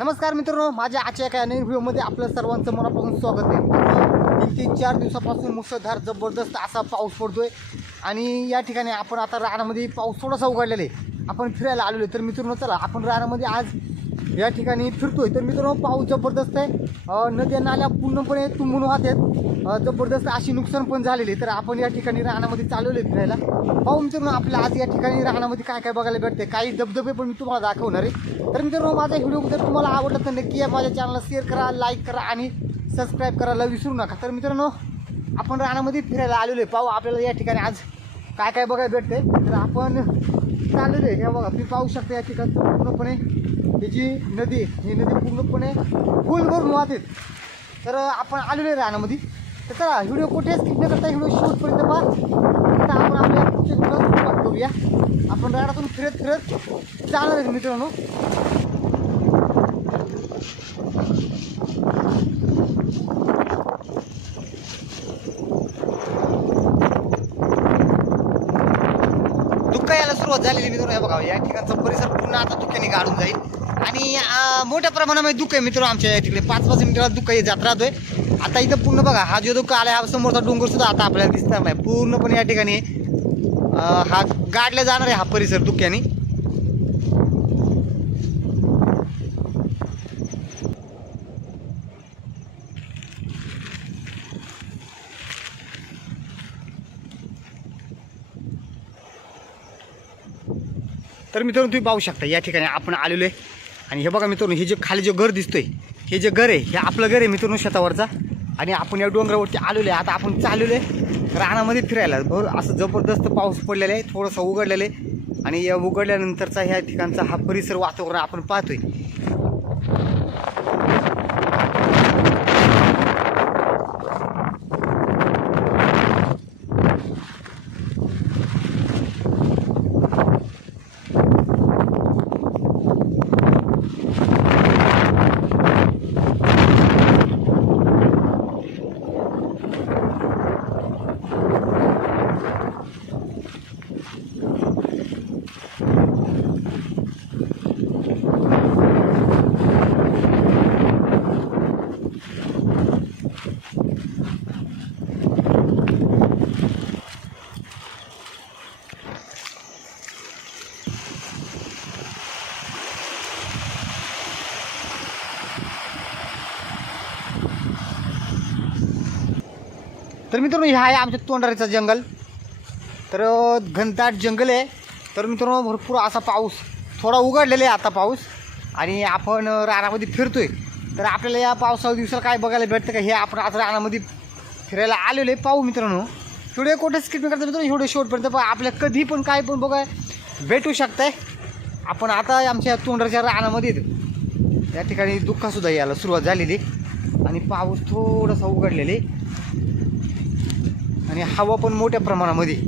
नमस्कार मित्रांनो, माझ्या आजच्या एका नवीन व्हिडिओमध्ये आपलं सर्वांचं मनापासून स्वागत आहे। 3-4 दिवसापासून मुसळधार जबरदस्त असा पाऊस पडतोय आणि या ठिकाणी आपण आता रानामध्ये पाऊस थोडासा उघडलेला आहे। आपण फिरायला आलेलो आहे। तर मित्रांनो चला आपण रानामध्ये आज या ठिकाणी फिरतोय। तर मित्रांनो पाऊस जबरदस्त आहे, नद्या नाल्या पूर्णपणे तुंबून वाहत आहेत, जबरदस्त अशी नुकसान पण झालेली आहे। तर आपण या ठिकाणी रानामध्ये चालवले फिरायला। पाहू मित्रांनो आपल्या आज या ठिकाणी रानामध्ये काय काय बघायला भेटते, काही धबधबे पण मी तुम्हाला दाखवणार आहे। तर मित्रांनो माझा व्हिडिओ जर तुम्हाला आवडला तर नक्की माझ्या चॅनलला शेअर करा, लाईक करा आणि सबस्क्राईब करायला विसरू नका। तर मित्रांनो आपण रानामध्ये फिरायला आलेलो आहे। पाहू आपल्याला या ठिकाणी आज काय काय बघायला भेटते। तर आपण चाललेलो आहे, हे बघा तुम्ही पाहू शकता या ठिकाणी पूर्णपणे ही जी नदी ही नदी पूर्णपणे फुल भरून वाहते। तर आपण आलेलो आहे रानामध्ये। तर चला व्हिडिओ कुठे स्किप न करता व्हिडिओ शेवटपर्यंत पहा। आता आपण आपल्या पुढच्या व्हिडिओला सुरुवात करूया। आपण रानातून फिरत फिरत जाणार आहे मित्रांनो। धुक्का यायला सुरुवात झालेली मित्रांनो, हे बघा या ठिकाणचा परिसर पूर्ण आता धुक्याने गाडून जाईल आणि मोठ्या प्रमाणामध्ये धुकं आहे मित्रांनो। आमच्या या तिकडे 5-5 मिनिटाला धुकं जात राहतोय। आता इथं पूर्ण बघा हा जो धुकं आला हा समोरचा डोंगर सुद्धा आता आपल्याला दिसणार नाही। पूर्णपणे या ठिकाणी हा गाडला जाणार आहे हा परिसर धुक्याने। तर मित्रांनो तुम्ही पाहू शकता या ठिकाणी आपण आलेलो आहे आणि हे बघा मित्रांनो हे जे खाली जे घर दिसतोय हे जे घर आहे हे आपलं घर आहे मित्रांनो शेतावरचा। आणि आपण या डोंगरावरती आलेलो आहे। आता आपण चाललेलो आहे रानामध्ये फिरायला। असं जबरदस्त पाऊस पडलेला आहे, थोडंसं उघडलेलं आहे आणि या उघडल्यानंतरचा ह्या ठिकाणचा हा परिसर वातावरण आपण पाहतोय। तर मित्रांनो हे आहे आमच्या तोंडारीचं जंगल। तर घनदाट जंगल आहे। तर मित्रांनो भरपूर असा पाऊस थोडा उघडलेला आहे आता पाऊस आणि आपण रानामध्ये फिरतोय। तर आपल्याला या पावसाळ्या दिवसाला काय बघायला भेटतं का हे आपण आता रानामध्ये फिरायला आलेलो आहे। पाहू मित्रांनो व्हिडिओ कुठे स्किप करता मित्रांनो व्हिडिओ शेवटपर्यंत बघा, आपल्या कधी पण काय पण बघा भेटू शकताय। आपण आता आमच्या तोंडाच्या रानामध्ये या ठिकाणी दुःखसुद्धा यायला सुरुवात झालेली आणि पाऊस थोडासा उघडलेले आणि हवा पण मोठ्या प्रमाणामध्ये।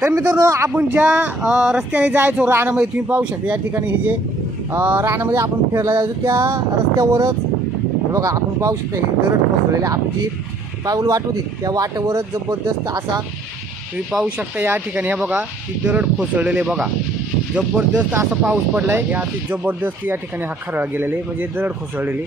तर मित्रांनो आपण ज्या रस्त्याने जायचो रानामध्ये तुम्ही पाहू शकता या ठिकाणी हे जे रानामध्ये आपण फिरायला जायचो त्या रस्त्यावरच बघा आपण पाहू शकता हे दरड कोसळलेले आपण जी पाऊल वाट होती त्या वाटेवरच जबरदस्त असा तुम्ही पाहू शकता या ठिकाणी हे बघा ही दरड कोसळलेली बघा जबरदस्त असा पाऊस पडलाय या अति जबरदस्त या ठिकाणी हा खरळ गेलेले म्हणजे दरड कोसळलेली।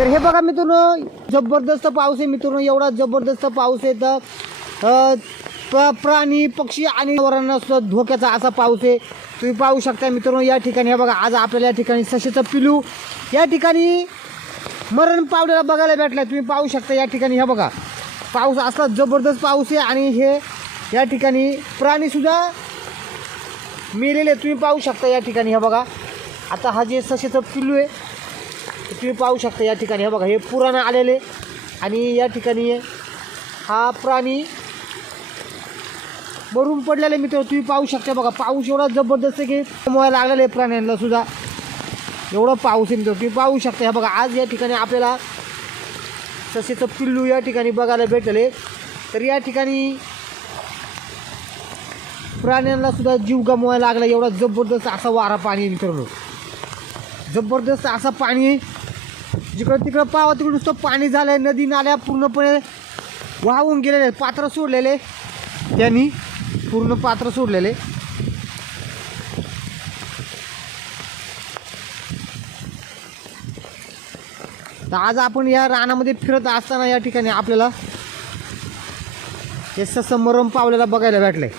तर हे बघा मित्रांनो, जबरदस्त पाऊस आहे मित्रांनो, एवढा जबरदस्त पाऊस आहे तर प्राणी पक्षी आणि जनावरांना सुद्धा धोक्याचा असा पाऊस आहे. तुम्ही पाहू शकता मित्रांनो या ठिकाणी. हे बघा आज आपल्याला या ठिकाणी सश्याचं पिलू या ठिकाणी मरण पावलेला बघायला भेटला. तुम्ही पाहू शकता या ठिकाणी. हे बघा पाऊस असला जबरदस्त पाऊस आहे आणि हे या ठिकाणी प्राणीसुद्धा मेलेले तुम्ही पाहू शकता या ठिकाणी. हे बघा आता हा जे सश्याचं पिल्लू आहे तुम्ही पाहू शकता या ठिकाणी. हे बघा हे पुराणं आलेले आणि या ठिकाणी हा प्राणी मरून पडलेले मित्र तुम्ही पाहू शकता. बघा पाऊस एवढा जबरदस्त आहे की मोहायला लागलेलं आहे प्राण्यांना सुद्धा. एवढं पाऊस आहे मित्र तुम्ही पाहू शकता. हे बघा आज या ठिकाणी आपल्याला सश्याचं पिल्लू या ठिकाणी बघायला भेटले. तर या ठिकाणी प्राण्यांना सुद्धा जीव गमवायला लागला. एवढा जबरदस्त असा वारा पाणी आहे मित्रांनो, जबरदस्त असा पाणी. जिकडं तिकडं पाहावं तिकडं नुसतं पाणी झालं आहे. नदी नाल्या पूर्णपणे वाहून गेलेले आहेत. पात्र सोडलेले त्यांनी पूर्ण पात्र सोडलेले. तर आज आपण या रानामध्ये फिरत असताना या ठिकाणी आपल्याला हे ससं मरण पावलेला बघायला भेटलंय.